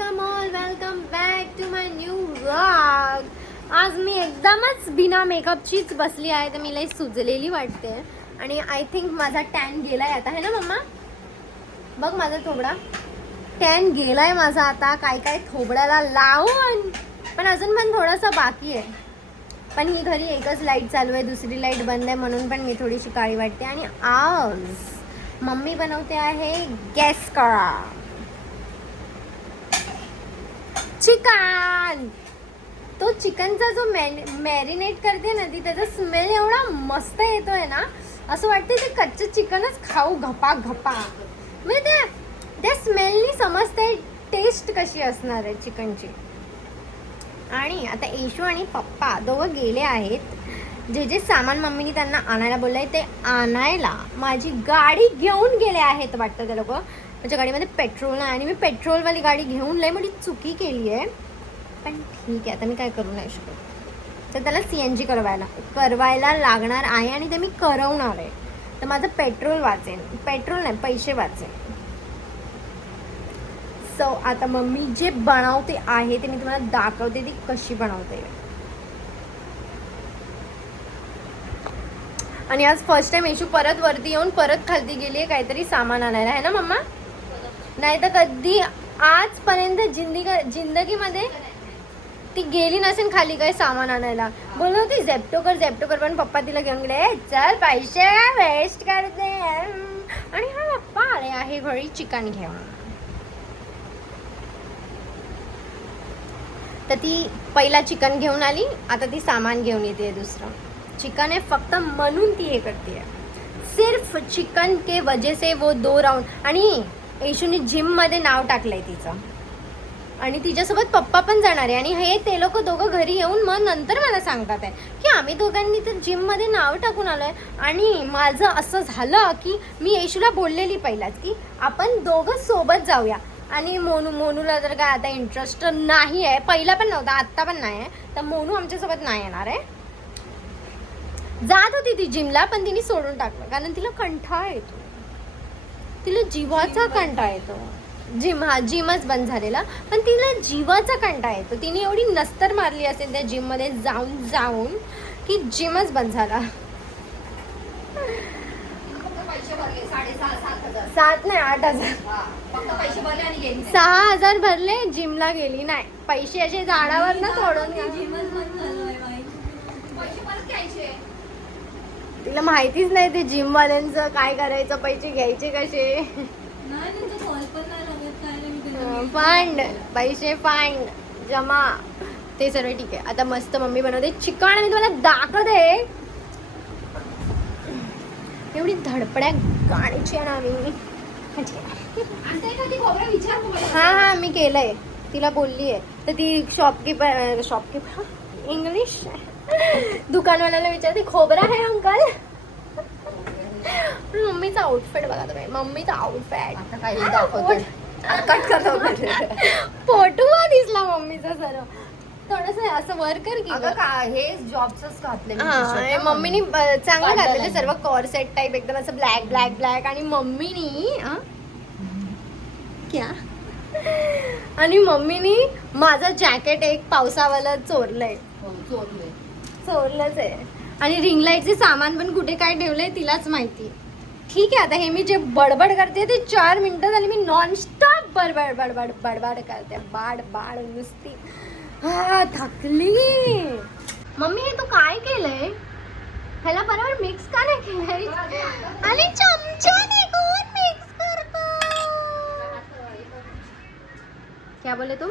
Welcome back to my new vlog. आज मी एकदमच बिना मेकअपचीच बसली आहे, तर मी लई सुजलेली वाटते आणि आय थिंक माझा टॅन गेलाय आता, है ना मम्मा? बघ माझा थोबडा टॅन गेलाय माझा आता, काय काय थोबड्याला लावून, पण अजून पण थोडासा बाकी आहे. पण ही घरी एकच लाईट चालू आहे, दुसरी लाईट बंद आहे, म्हणून पण मी थोडीशी काळी वाटते. आणि आज मम्मी बनवते आहे, गॅस करा, चिकन. तो चिकनचा जो मॅरिनेट करते ना ती, त्याचा स्मेल एवढा मस्त येतोय ना, असं वाटते ते कच्चं चिकनच खाऊ घपा घपा. म्हणजे त्या स्मेलनी समजते टेस्ट कशी असणार आहे चिकनची. आणि आता येशू आणि पप्पा दोघं गेले आहेत, जे जे सामान मम्मीने त्यांना आणायला बोललंय ते आणायला माझी गाडी घेऊन गेले आहेत वाटतं ते लोक. माझ्या गाडीमध्ये पेट्रोल नाही आणि मी पेट्रोलवाली गाडी घेऊन लय मोठी चुकी केली आहे. पण ठीक आहे, आता मी काय करू नाही शकत. तर त्याला CNG करवायला लागणार आहे आणि ते मी करवणार आहे, तर माझं पेट्रोल वाचेल. पेट्रोल नाही, पैसे वाचेल. सो आता मम्मी जे बनवते आहे ते मी तुम्हाला दाखवते, ती कशी बनवते. आणि आज फर्स्ट टाइम येशू परत वरती येऊन परत खालती गेली आहे काहीतरी सामान आणायला, है ना मम्मा? नाही तर कधी आजपर्यंत जिंदगीमध्ये ती गेली नसेल खाली काही सामान आणायला. बोलत होती झेप्टो कर, पण पप्पा तिला घेऊन गेले, चल पैसे वेस्ट करते. आणि हा पप्पा आले आहे घरी चिकन घेऊन. तर ती पहिला चिकन घेऊन आली, आता ती सामान घेऊन येते दुसरं. चिकन आहे फक्त म्हणून ती हे करते, सिर्फ चिकन के वजह से वो 2 राउंड. आणि येशूने जिममध्ये नाव टाकलंय तिचं, आणि तिच्यासोबत पप्पा पण जाणार आहे. आणि हे ते लोक दोघं घरी येऊन मग नंतर मला सांगतात आहे की आम्ही दोघांनी तर जिममध्ये नाव टाकून आलो आहे. आणि माझं असं झालं की मी येशूला बोललेली पहिलाच की आपण दोघं सोबत जाऊया. आणि मोनूला तर काय आता इंटरेस्ट नाही आहे, पहिला पण नव्हता, आत्ता पण नाही आहे. तर मोनू आमच्यासोबत नाही येणार आहे. जात होती ती जिमला, पण तिने सोडून टाकलं कारण तिला कंटाळा येतो, तिला जीवाचा कंटाळा येतो. जिमच बंद झालेला, पण तिला जीवाचा कंटाळा येतो. तिने एवढी नस्तर मारली असेल त्या जिममध्ये जाऊन की जिमच बंद झाला. 7 नाही 8,000 फक्त पैसे भरले आणि गेली. 6,000 भरले, जिमला गेली नाही. पैसे असे झाडावर ना तोडून पैसे परत घ्यायचे. तिला माहितीच नाही ते जिम वाल्यांचं काय करायचं, पैसे घ्यायचे कसे. फंड, पैसे फंड जमा, ते सर्व ठीक आहे. आता मस्त मम्मी बनवते चिकन, मी तुम्हाला दाखवते. एवढी धडपड्या गाण्याची आहे ना मी. हा मी केलंय, तिला बोलली आहे. तर ती शॉपकीपर इंग्लिश दुकानवाल्याला विचारते, खोबरा आहे अंकल? मम्मीचा आउटफिट बघा तुम्ही, मम्मीचा आउटफिट कट करतो. फोटो दिसला मम्मीचा सर्व. थोडस असं वर कर की हे जॉबच घातलेलं. मम्मीनी चांगलं घातलेलं सर्व कॉर्सेट टाईप एकदम असं ब्लॅक. आणि मम्मीनी माझं जॅकेट एक पावसावाला चोरलंय. चोरलंच आहे. आणि रिंग लाईटचे सामान पण कुठे काय ठेवलंय तिलाच माहिती. ठीक आहे, आता हे मी जे बडबड करते ते 4 मिनिटं झाली, मी नॉनस्टॉप बडबड करते, बाड नुसती. थकली. मम्मी हे तू काय केलंय? ह्याला बरोबर मिक्स का नाही केलंय? आणि चमच्याने कोण मिक्स करतो? क्या बोले तुम?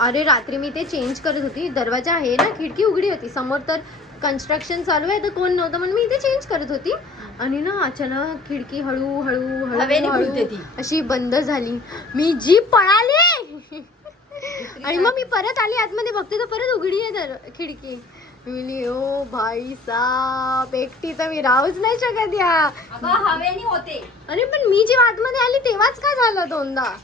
अरे रात्री मी ते चेंज करत होती, दरवाजा आहे ना, खिडकी उघडी होती, समोर तर कन्स्ट्रक्शन चालू आहे, तर कोण नव्हतं म्हणून मी इथे चेंज करत होती. आणि ना अचानक खिडकी हळू अशी बंद झाली. मी जी पळाली आणि मग मी परत आली आतमध्ये, बघते तर परत उघडी आहे तर खिडकी. मी ओ भाई साहब, एकटी तर मी राहूच नाही शकत या. हवेनी होते. अरे पण मी जेव्हा आतमध्ये आली तेव्हाच काय झालं दोनदा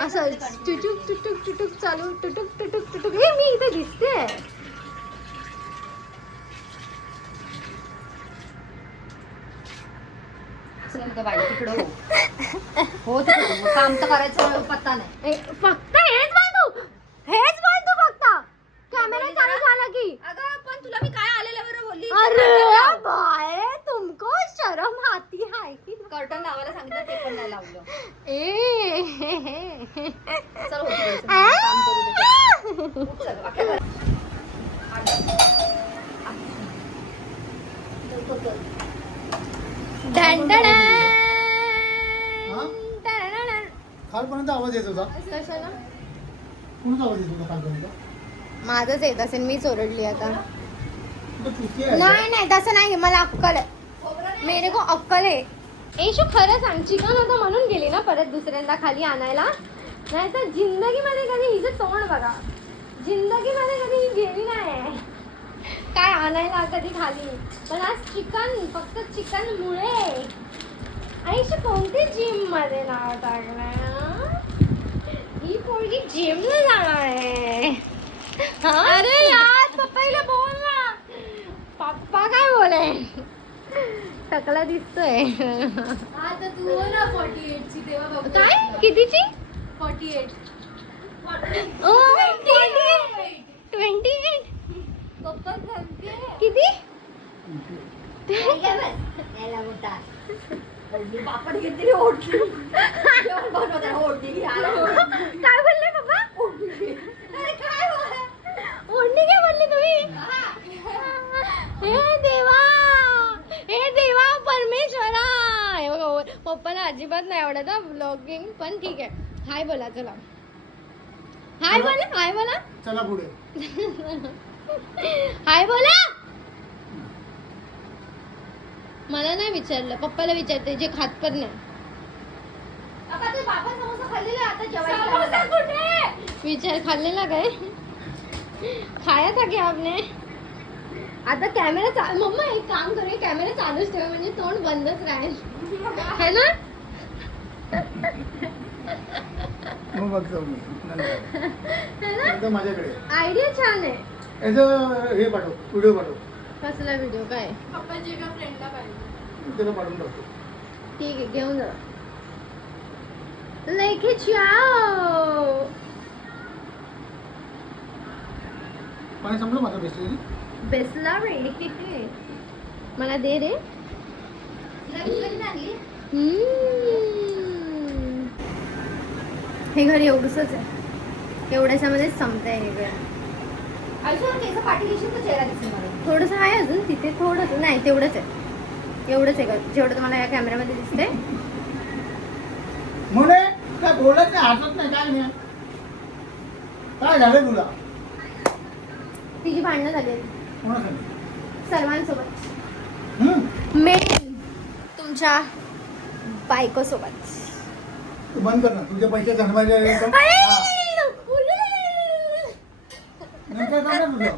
असं टुटुक चालू, टुटुक. हे मी इथे दिसते. असेल तर बाई तिकडं हो तिकडं काम तर करायचं पत्ता नाही. फक्त हेच बोल तू फक्त कॅमेरा चालू झाला की. अगं पण तुला मी काय आलेल्या बरोबर बोलली. अरे बाय तुमको शरम आती है की. कर्टन लावायला सांगितलं ते पण नाही लावलं. ए चल हो तिकडे, चल, काम करू दे. उठ, चल, अख्ख्या घरात. खालपर्यंत आवाज येत होता. कशाला कोणाचा आवाज येत होता खालपर्यंत? माझंच येत असेल, मीच ओरडली आता. तो चुकी आहे. नाही तसं नाही, मला अक्कल आहे. मेरे को अक्कल आहे. येशू खरं सांग, चिकन होतं म्हणून गेली ना परत दुसऱ्यांदा खाली आणायला. नाही तर जिंदगीमध्ये कधी हिचं तोंड बघा, जिंदगीमध्ये कधी ही गेली नाही काय आणायला कधी खाली. पण आज चिकन, फक्त चिकन मुळे. आईशी कोणती जिम मध्ये नाव टाकलं? ही पोरगी जिमला जाणार आहे. अरे यार पप्पाला बोल ना. पप्पा काय बोले? टकला दिसतोय. आता तू हो ना 48 ची तेव्हा बघ. काय कितीची? 48. ओ 28. पप्पा सांगते. किती? याला मोठा. ओढणी पापड घेतली ओढणी. जेवण बनवताना ओढणी घ्यायला. काय बोलले पप्पा? अरे काय बोला? ओढणी काय बोलले तुम्ही? हे देवा परमेश्वरा. हे बघा पप्पाला अजिबात नाही आवडत ब्लॉगिंग, पण ठीक आहे. हाय बोला, चला हाय बोला चला पुढे. हाय बोला. मला नाही विचारलं, पप्पाला विचारते जे खात पण नाही. आता तू बाबा समोसा खाल्लेला आता जेवायला कुठे? विचार खाल्लेला काय? खाया था क्या आपने? आता कॅमेरा मम्मा एक काम करूया, कॅमेरा चालूच ठेवा म्हणजे तोंड बंदच राहील है ना. मग बघतो मी नंतर. नंतर माझ्याकडे आयडिया छान आहे. याचं हे पाठव, व्हिडिओ पाठव. कसला व्हिडिओ? काय पप्पाची एका फ्रेंडला पाहिजे. त्याला पाठवून टाकतो. ठीक आहे, घेऊन जा. लेके जाओ. पाणी संपलं माझं बेसलेली. बेसला रे. मला दे रे. हे घर एवढंच आहे, एवढ्याच्यामध्ये संपतंय हे घर. आयुष्यावर केस पाठी घेशील तर चेहरा दिसेल मला. थोडंसं आहे अजून तिथे, थोडंसं नाही, तेवढंच आहे. एवढंच आहे घर, जेवढं तुम्हाला या कॅमेऱ्यामध्ये दिसतंय. म्हणे काय बोलत नाही, हसत नाही, काय नाही. काय झालं तुला? तिची भांडणं झाली कोणासाठी? सर्वांसोबत. हम्म? मेन तुमच्या बायकोसोबत. तू बंद कर ना, तुझे पैसे धनवायचे. नंतर काय तुझं?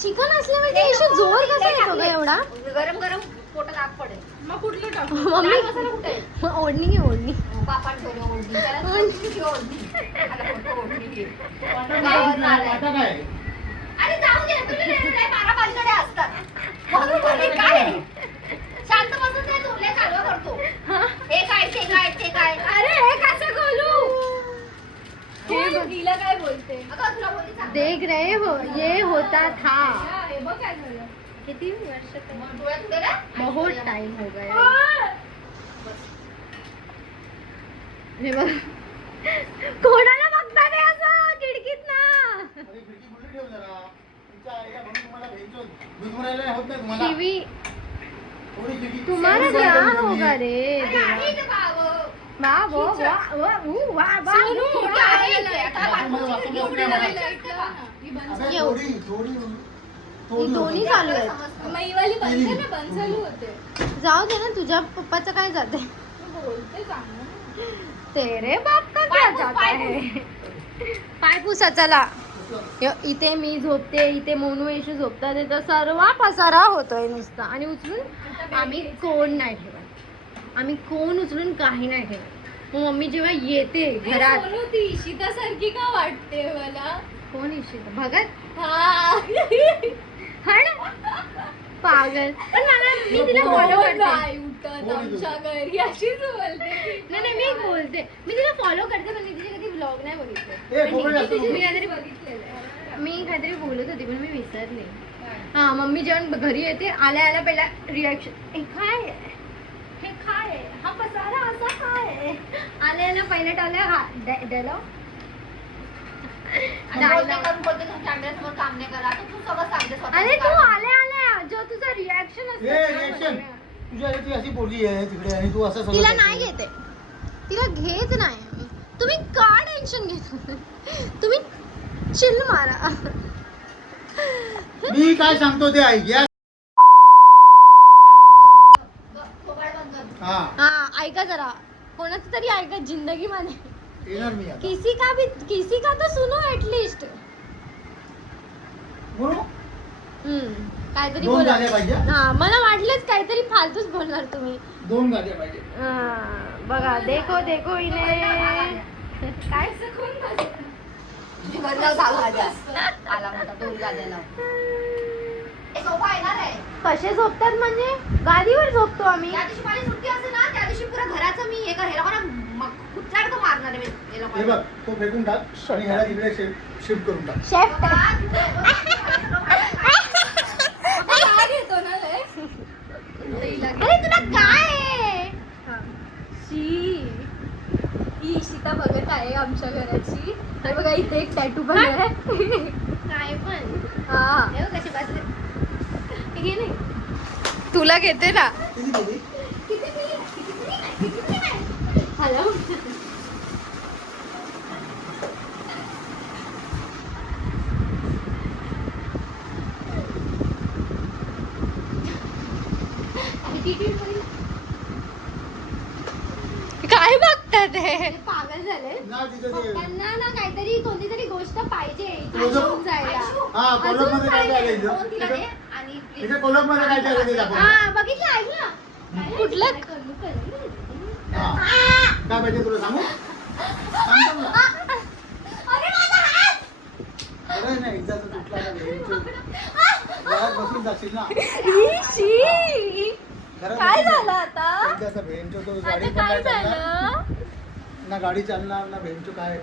चिकन असल्यामुळे इशू जोर कसा येतो ग एवढा? गरम गरम पोटात आग पडेल. मग कुठलं टाकू? मम्मी लाल मसाला कुठे आहे? ओढणी घे, ओढणी. पापड ठेवलं ओढणी. त्याला तुझी ओढणी. मला फक्त ओढणी घे. आता गावावरून काय? आलाय. आता काय? अरे जाऊ दे, तुम्ही लय मारामारीकडे असतात. म्हणून बोलले काय? शांत बसून नाही तू, लय कालवा करतो. हे काय, ते काय, ते काय. अरे हे कसं बोलू? तिला काय बोलते? अगं तुला बोलली सांग. देख रहे हो, ये होता था. हे बघ काय झालं. किती वर्ष? मग डोळ्यात गेलं? बहुत टाइम हो गया. हे बघ कोणाला बघता ते असं खिडकीत ना. अरे खिडकी खुली ठेव जरा. तुमच्या आईला म्हणून तुम्हाला भेटतो. दूध भरायला होत नाही तुम्हाला. शिवी थोडी खिडकी तुम्हारा बंद क्या करून होगा ठेवली. रे अरे देवा. आहे इथं बाबा. वाह वो वाह वाह वाह सोनू, खिडकी आहे इथे. आता मला बाथरूमची वाचून खिडकी जाऊ उघडी नका. राहिली इथे पहा ना. ही बंद अबे, येऊ. थोडी ही दोन्ही चालू आहेत. समजतं. मग ही वाली बंद आहे ना, बंद चालू होते. जाऊ दे ना, तुझ्या पप्पाचं काय जाते? तू बोलते चांगलं. तेरे बाप का क्या पाय पुस, जाता पाय है? पाय पुसा चला. इथे मी झोपते, इथे मोनू येशू झोपतात, इथं सर्व पसारा होतोय नुसता. आणि उचलून आम्ही कोण नाही ठेवत, आम्ही कोण उचलून काही नाही ठेवत. मग मम्मी जेव्हा येते घरात, सोनू ती इशितासारखी का वाटते मला? कोण इशिता भगत हा. हड पागल. पण मला मी तिला फॉलो करते. नाही उठत आमच्या घरी अशीच बोलते. नाही मी बोलते, मी तिला फॉलो करते पण मी तिचे कधी व्लॉग नाही बघितले. ए, खोबरं जास्त नको. मी काहीतरी मी काहीतरी बोलत होती पण मी विसरले. हा मम्मी जेवण घरी येते आल्या आल्या पहिला रिॲक्शन हे काय आहे? हे काय आहे? हा पसारा असा काय आहे? आल्या आल्या पहिल्या टाल्या हा डायलॉग बोलते कॅमेऱ्यासमोर काम नाही करा तर तू सगळं सांगते अरे तू आल्या आल्या जो तुझा रिॲक्शन ए रिएक्शन तुझ्या आई ती अशी बोलली आहे तिकडे आणि तू असं सगळं तिला करते. नाही घेते, तिला घेत नाही आम्ही. तुम्ही का टेन्शन घेता? तुम्ही चिल मारा. मी काय सांगतो ते ऐक या. हा हा ऐका जरा कोणाचं तरी ऐका जिंदगी मध्ये येणार मी आता किसी का तो सुनो एटलीस्ट. बोलू काहीतरी 2 बोला. गाड्या पाहिजे हा मला वाटलंच काहीतरी फालतूच बोलणार तुम्ही. 2 गाड्या पाहिजे बघा देखो देखो इने काय तुझी घरी जाऊ चालू आला मोठा 2 गाद्या लाव. हे सोफा येणार आहे. कसे झोपतात म्हणजे गादीवर झोपतो आम्ही. त्या दिवशी माझी सुट्टी असते ना त्या दिवशी पुरा घराचं मी हे लोकांना कुठल्याकडे मारणार आहे मी हे हे लोकांना. बघ तो फेकून टाक आणि ह्याला तिकडे शिफ्ट करून टाक. शेफ येतो ना लय. अरे तुला काय आहे? ही इशिता बघत आहे आमच्या घराची. आणि बघा इथे एक टॅटू पण आहे. काय पण हा हे बघ कशी बसले. हे घे नाही. तुला घेते ना. किती दिली? हॅलो काय बघतात हे? हे पागल झाले. ना तिथं ते त्यांना ना काहीतरी कोणती तरी गोष्ट पाहिजे कोलप. घेऊन जायला. हा कोलप मध्ये काय काय अजून घ्यायचं फोन तिला दे इथे- आणि इथे कोलप मध्ये काय काय घ्यायचं दाखव. हा बघितलं ऐक ना. कुठलं? हा काय पाहिजे तुला सांगू सांगतो ना. अरे नाही एकदा तर तुटला ना घ्यायचं. घरात बसून जाशील ना घरात काय बसून झालं आता? एकदा तर भेंचो तो आता गाडी पण काय नाही चालणार झालं? ना गाडी चालणार ना भेंचो काय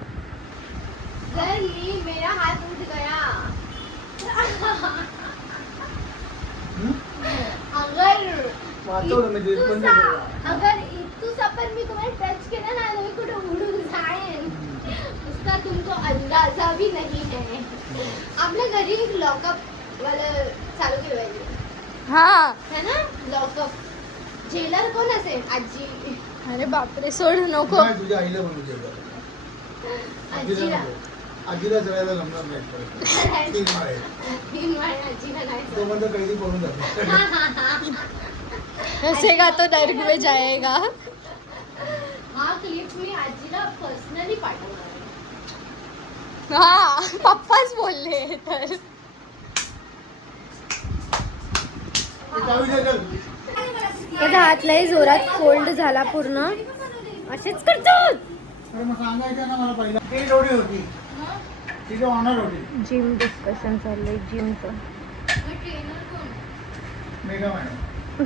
जर मेरा हात उठ गया हम्म? अगर वाचवलं म्हणजे पण ते बरं. अगर इतुसा पण मी तुम्हाला टच केलं ना तुम्ही कुठे उडून जाईन उसका तुमको अंदाजा भी नहीं है. आपल्या घरी एक लॉकअप वाला चालू केलं पाहिजे हा. है ना. लॉकअप जेलर कोण असेल? आजी. अरे बापरे सोड नको. नाही, तुझ्या आईला म्हणू दे. आजीला आजीला जरायला जमणार नाही परत. तीन माळे. तीन वेळा आजीला नाही. तो म्हणजे कैदी पडून जातो ऐसे का तो नर्क में जाएगा. हा क्लिप मी आजीला पर्सनली पाठवणार आहे. हा पप्पाच बोलले तर. चावी दे चल. त्याचा हात लय जोरात फोल्ड झाला पूर्ण. असेच करतो. अरे मग सांगायचं ना मला पहिला ती जोडी होती तिथे ऑनर होती जिम डिस्कशन चाललंय जिमचं. मेघा मॅडम.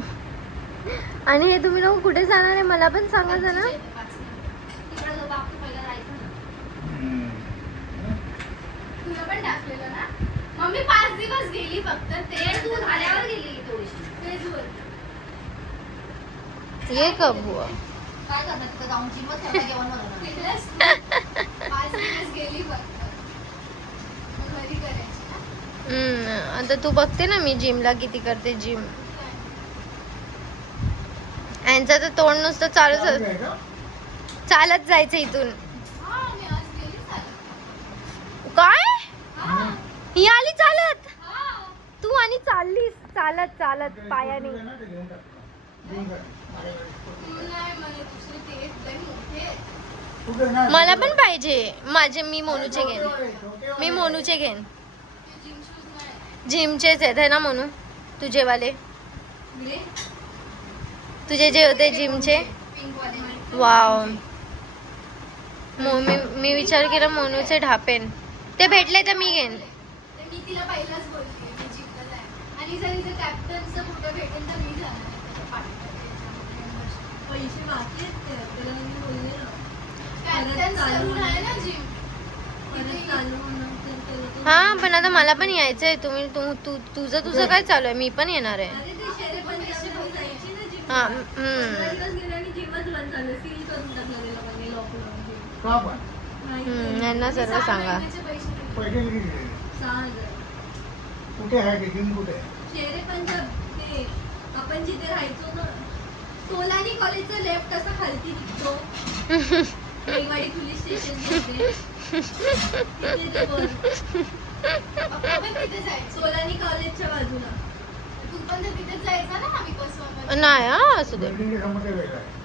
आणि हे तुम्ही लोक कुठे जाणार आहे मला पण सांगा जरा. तिकडे जो बापू पहिला जायचं ना. तुला पण टाकलेलं ना. मम्मी 5 दिवस गेली फक्त ते तू झाल्यावर गेली थोडीशी. ये कब हुआ? काय करणार तिथं जाऊन जिमच करता जेवण बनवणार. 5 दिवस गेली फक्त. मग घरी करायची ना. आता तू बघते ना मी जिमला किती करते जिम. यांचं तर तोंड नुसतं चालूच चालत जायचं इथून. हा मी आज गेली चालत. काय हा. ही आली चालत. हा. तू आणि चाललीस चालत चालत पायाने. नाही मला दुसरे ते लय मोठे. मला पण पाहिजे. माझे मी मोनूचे घेईन. मी मोनूचे घेईन. ते जिम शूज नाही. जिमचेच आहेत है ना मोनू तुझे वाले. ग्रे तुझे जे होते जिमचे. पिंक वाले. वाव. मी विचार केला मोनूचे ढापेन. ते भेटले तर मी घेईन. तर मी तिला पहिलाच बोलते मी जिंकत आहे आणि जर इथे कॅप्टनचं कुठं भेटेल तर मी जाणार आहे त्याच्या पाठीमागे. पैसे बाकी आहेत ते, तुला मी बोलले ना. कॅप्टन सरून आहे ना जिम. परत चालू होणार तर त्याला तो- हा पण आता मला पण यायचंय. तुझं काय चालू आहे? मी पण येणार आहे. अरे ते शेरे पण जायची ना gym. हा 15 दिवस गेले आणि जिमच बंद झालं. सील करून टाकलं ते लोकांनी लॉकडाऊन. का पण यांना सर्व सांगा. महिन्याचे पैसे देते. पैसे किती दिले? 6,000. कुठे आहे ते जिम कुठे आहे? शेरे पंजाब ते आपण जिथे राहायचो ना, सोलानी कॉलेजचं लेफ्ट असं खालती दिसतो. रेवाडी पोलीस स्टेशन तिथे ते वर. पप्पा पण तिथे जायचं. सोलानी कॉलेजच्या बाजूला. तू पण तर तिथेच जायचा ना आम्ही बसवा. नाही हा असू दे. बिल्डिंगचे संबंध वेगळा आहे.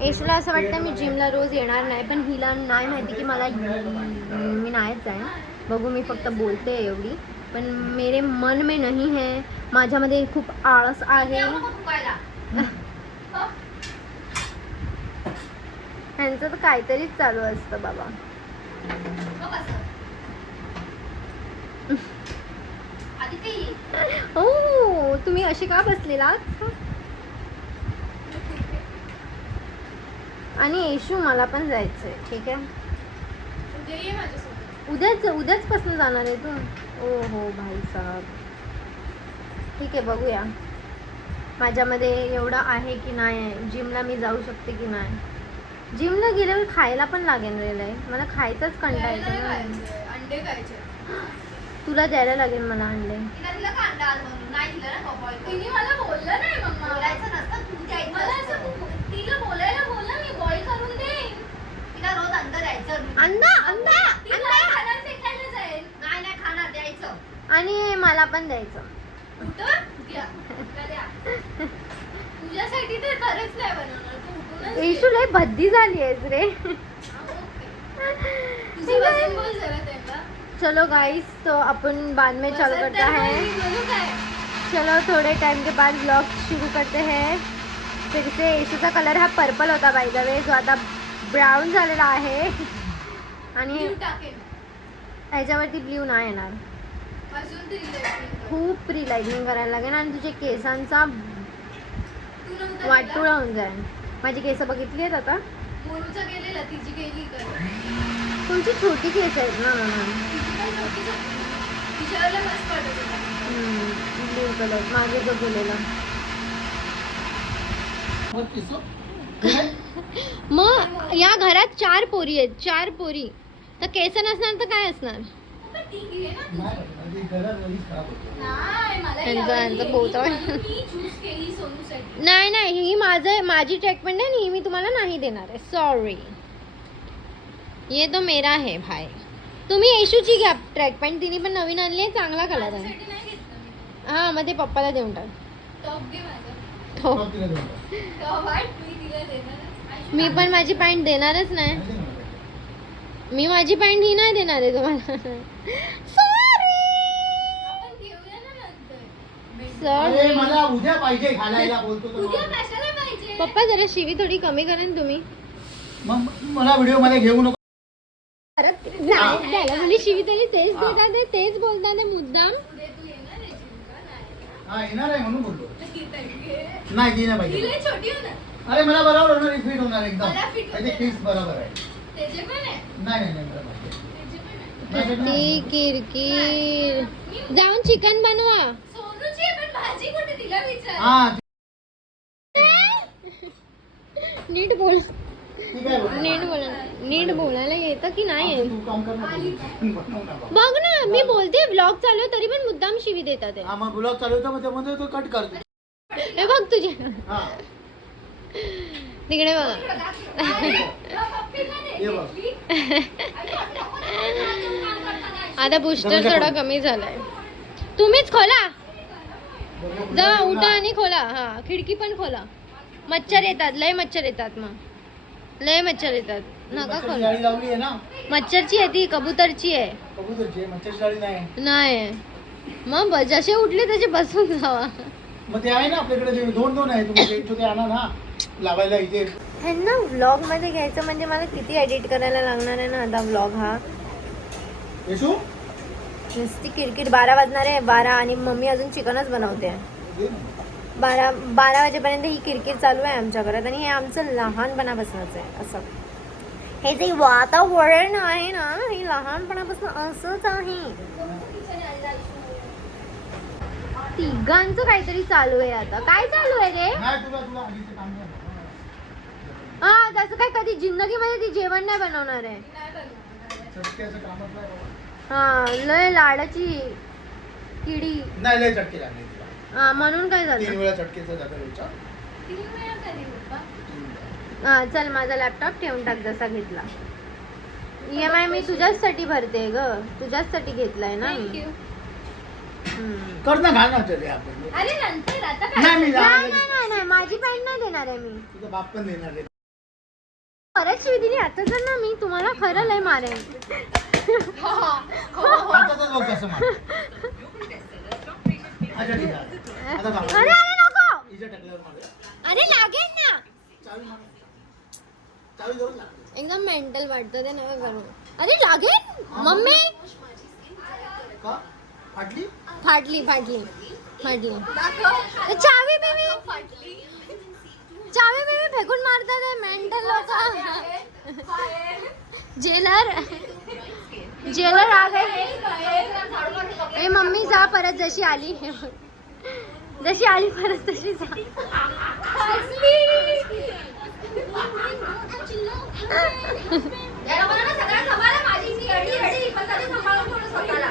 येशूला असं वाटतं मी जिमला रोज येणार नाही, पण हिला नाही माहिती की मला मी नाहीच आहे. बघू, मी फक्त बोलते एवढी, पण मेरे मन में नहीं है. माझ्यामध्ये खूप आळस आहे. येऊ नको फुकायला. हो? ह्यांचं तर काहीतरीच चालू असतं बाबा. हो कसं? आदिती, हो, तुम्ही अशी का बसलेला? आणि येशू मला पण जायचंय. ठीक आहे, उद्या ये माझ्यासोबत. उद्याच पासून जाणार आहे तू? ओ हो भाई साहब, ठीक आहे, बघूया माझ्यामध्ये एवढं आहे की नाही आहे. जिमला मी जाऊ शकते की नाही. जिमला गेल्यावर खायला पण लागेल रे लय. मला खायचाच कंटाळा खायला येतो ना. खायचे, अंडे खायचे. तुला द्यायला लागेल मला अंडे. तिला दिलं का अंडा आज बनवून? नाही दिलं ना पप्पा. तिने मला बोललं नाही मम्मा. बोलायचं नसतं, तू द्यायचं. मला असं तिला बोलायला बोल ना, मी बॉईल करून देईन. तिला रोज अंडा द्यायचं. अंडा तिला खाणार फेकायला जाईल. नाही नाही खाणार, द्यायचं. आणि मला पण द्यायचं. कुठं? द्या. तुला द्या. तुझ्यासाठी तर खरंच नाही बनवणार. तू उठूनच ये. येशू लय भद्दी झाली आहेस रे. हा, ओके. तुझं वजन बोल जरा त्यांना. चलो गाइस, तो अपन बाद में चालू वजन करता तर है. बोल, बोलू काय? चलो थोड़े टाइम के बाद ब्लॉग शुरू करते हैं. फिर से येशूचा कलर हा पर्पल होता बाय द वे, जो आता ब्राऊन झालेला आहे. आणि जीव टाकेन. ह्याच्यावरती ब्ल्यू नाही येणार. अजून तरी लाईटिंग. खूप रिलायझिंग करायला लागेल आणि तुझे केसांचा तू नव्हता वाटोळा गेला? होऊन जाईल. माझी केस बघितली आहेत आता. मोनूचा गेलेला, तिची गेली कर. तुमची छोटी केस आहेत ना म्हणून. तिची पण नव्हती झाली. तिच्यावरला मस्त वाटत होता. ब्ल्यू कलर माझे जो गेलेला. मग किस्सो? मग या घरात 4 पोरी आहेत. 4 पोरी तर केस नसणार तर काय असणार? पण ती घे ना तू. नाही, म्हणजे घरात लगेच खराब होतो. नाही, मला यांचं- यावर यांचं गेली. बोलतं. म्हणून मी choose केली सोनूसाठी. नाही ही माझी ट्रीटमेंट आहे. ही मी तुम्हाला नाही देणार आहे. सॉरी, ये तो मेरा है भाई. तुम्ही येशूची घ्या ट्रॅकपॅन्ट. तिने पण नवीन आणली आहे, चांगला कलर आहे. माझ्यासाठी नाही घेतलं मी. हा, मग ते पप्पाला देऊन टाक. टॉप घे माझा. हो, मग तिला देऊन टाक. टॉप वाट मी तिला देणारच. मी पण माझी पॅन्ट देणारच नाही. नाही देणार का? मी माझी पॅन्ट ही नाही देणार आहे तुम्हाला. सॉरी. आपण घेऊया ना नंतर. अरे सॉरी मला उद्या पाहिजे घालायला बोलतो तो उद्या माणूस. कशाला पाहिजे? पप्पा, जरा शिवी थोडी कमी करा ना तुम्ही. मग मला व्हिडिओ मध्ये घेऊ नको. परत नाही द्यायला म्हणजे शिवी तरी तेच देतात ते, तेच बोलतात ते मुद्दाम. उद्या तू येणार आहे जिमला? नाही. हा येणार आहे म्हणून बोललो. ती तर घे. नाही ती नाही ती पाहिजे. लय छोटी होणार. अरे मला बरोबर होणार, फिट होणार एकदम. मला fit त्याचे होते. केस बरोबर आहे. त्याचे पण आहे. नाही मला पाहिजे. त्याचे पण आहे. माझ्याकडे किरकिर किरकिर. मी- जाऊन चिकन बनवा. सोनूची आहे, पण भाजी कुठे तिला विचार. हा नीट बोल. ठीक आहे नीट बोलायला येतं की नाही येत? तू काम कर ना. बनवू नका. बघ ना, मी बोलते ब्लॉग चालू आहे तरी पण मुद्दाम शिवी देतात ते. हा मग ब्लॉग चालू होता, मग त्यामध्ये तो कट करतो. हे बघ तुझे हा तिकडे बघा. ये बघ. आता बुस्टर थोडा कमी झालाय. तुम्हीच खोला. जा उठा आणि खोला. हा, खिडकी पण खोला. मच्छर येतात, लय मच्छर येतात. मग लय मच्छर येतात. नका मच्छरची खोला. जाळी लावली आहे ना. मच्छरची आहे ती, कबुतरची आहे. कबूतरची आहे, मच्छरची जाळी नाही. नाही मग जसे उठले तसे बसून जावा. मग ते आहे ना आपल्याकडे, ते दोन आहे. तुम्ही ते आणा ना लावायला इथे. ह्यांना व्लॉग मध्ये घ्यायचं म्हणजे मला किती एडिट करायला लागणार आहे ना आता व्लॉग हा. येशू नुसती किरकिर. 12 वाजणार आहे, 12 आणि मम्मी अजून चिकनच बनवते. 12 वाजेपर्यंत ही किरकिर चालू आहे आमच्या घरात आणि हे आमचं लहानपणापासूनच आहे असं. हे जे वातावरण आहे ना हे लहानपणापासून असंच आहे. तिघांचं काहीतरी चालू आहे आता. काय चालू आहे रे? नाही तुला आधीचं काम नाही. हा तसं काय कधी जिंदगीमध्ये ती जेवण नाही बनवणार आहे. चटक्याचं कामच नाही बाबा. हा लय लाडाची किडी. नाही लय चटके लागले तिला. हा म्हणून काय 3 झालं? वेळा चटकेचा जागा विचार. 3 वेळा कधी पप्पा? हा चल माझा लॅपटॉप ठेवून टाक जसा घेतला. EMI मी तुझ्याचसाठी भरते ग. तुझ्याचसाठी घेतलाय ना मी. थँक्यू. हम्म. कर ना घाल ना चले आपण. अरे नंतर आता नाही काय? मी नाही नाही नाही नाही माझी पॅन्ट नाही देणार आहे मी. तुझा बाप पण देणार आहे. परत शिवी दिली आता तर ना मी तुम्हाला खरं लय मारेन. आताच बघ कसं मार. अच्छा ठीक आहे. आता थांब. अरे अरे नको. हिच्या टकल्यावर मार. अरे लागेल ना. चावी मार. चावी जरूर लागते. एकदम मेंटल वाटतं ते नका करू. अरे लागेल मम्मी. का फाटली? फाटली फाटली फाटली. चावी बिवी चावी बिवी फेकून मारतात हे मेंटल लोक. जेलर आ गए. ए मम्मी जा परत जशी आली परत तशी जा. या लोकांना ना सगळ्या सांभाळा. माझी जी अडी पण तरी सांभाळून थोडं स्वतःला.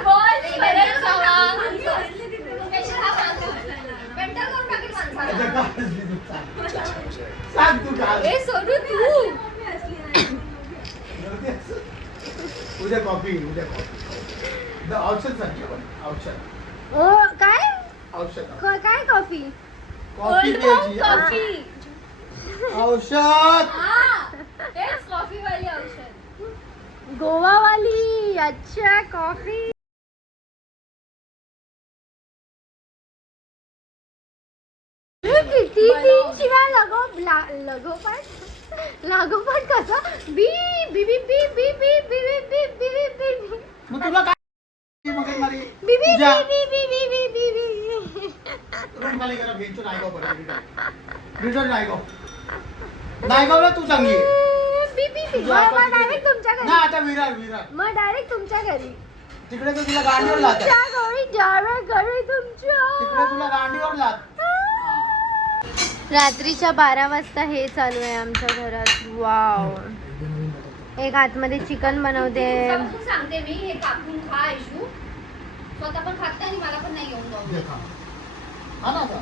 Special हा माणूस. Mental करून टाकेल माणसाला. सांग तू काय. ए सोडू तू. उद्या कॉफी औषध सांग. औषध ओ काय औषध काय कॉफी? कॉफी प्यायची. कॉफी. औषध तेच कॉफी वाली औषध. गोवावाली. अच्छा कॉफी. किती 3 शिवाय लागोपाठ कसं बी बी बी बी बी बी बी बी बी बी बी मग तुला काय मग मारी बी बी तुझ्या बी बी बी बी बी बी. रूम खाली करा. भेंचून ऐकव बरं. रिटर्न नायगावला तू चांगली बी बी बी. मग डायरेक्ट तुमच्या ना. घरी. आता विरार मग डायरेक्ट तुमच्या घरी. तिकडे तर तुला गांडीवर लात. तुमच्या घरी डायरेक्ट घरी तुमच्या. तिकडे तुला गांडीवर लात. रात्रीच्या 12 वाजता हे चालू आहे आमच्या घरात. वाव. एक आतमध्ये चिकन बनवते. दिवसापासून सांगते मी हे कापून खा आयशू. स्वतः पण खात नाही आणि मला पण नाही घेऊन जाऊ. देखा हा ना आता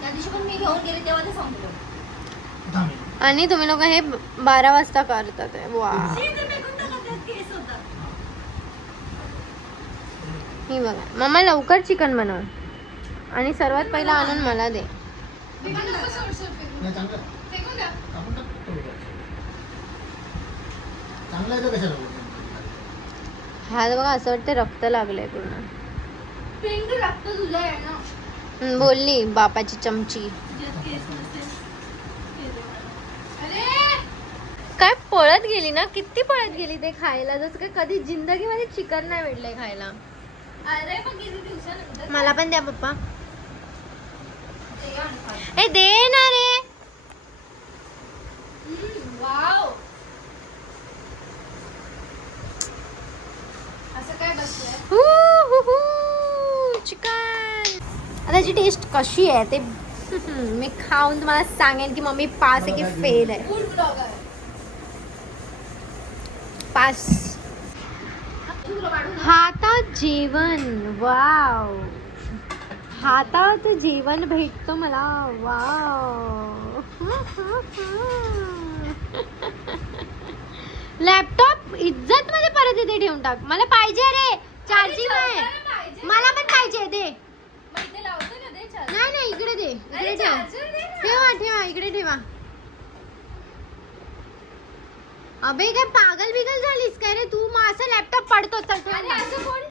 त्या दिवशी पण मी घेऊन गेले तेव्हा ते संपलं. थांबे. आणि तुम्ही लोक हे 12 वाजता करतात. वा. ही बघा मम्मा लवकर चिकन बनव आणि सर्वात पहिला आणून मला दे. नाही चांगलं आपण टाकतो थोडं. चांगलं आहे तर कशाला बोलतो. हा बघा असं वाटतं रक्त लागलंय पूर्ण. पिंक लागतं तुझ्या यानं. बोलली बापाची चमची. काय पळत गेली ना. किती पळत गेली ते खायला. जसं काय कधी जिंदगीमध्ये चिकन नाही भेटलंय खायला. अरे मग किती दिवसानंतर. मला पण द्या पप्पा. ते आणि खा. ए दे ना रे. वाव. असं काय बसलंय? चिकन. त्याची टेस्ट कशी आहे ते मी खाऊन तुम्हाला सांगेन की मम्मी पास आहे की फेल आहे. Food blogger. पास. तुला काढून ना. हातात जेवण. वाव. हातात जेवण भेटतो मला. वाव. लॅपटॉप इज्जत मध्ये परत इथे ठेवून टाक. मला पाहिजे रे. चार्जिंग आहे. मला पण पाहिजे दे. मग इथे लावते ना ते चार्जर. नाही नाही इकडे दे. इकडे ठेव. चार्जर दे ना. ठेवा इकडे ठेवा. अबे काय पागल बिगल झालीस काय रे तू. मग असं लॅपटॉप पडतो. चल ठेव अरे ना. असं कोण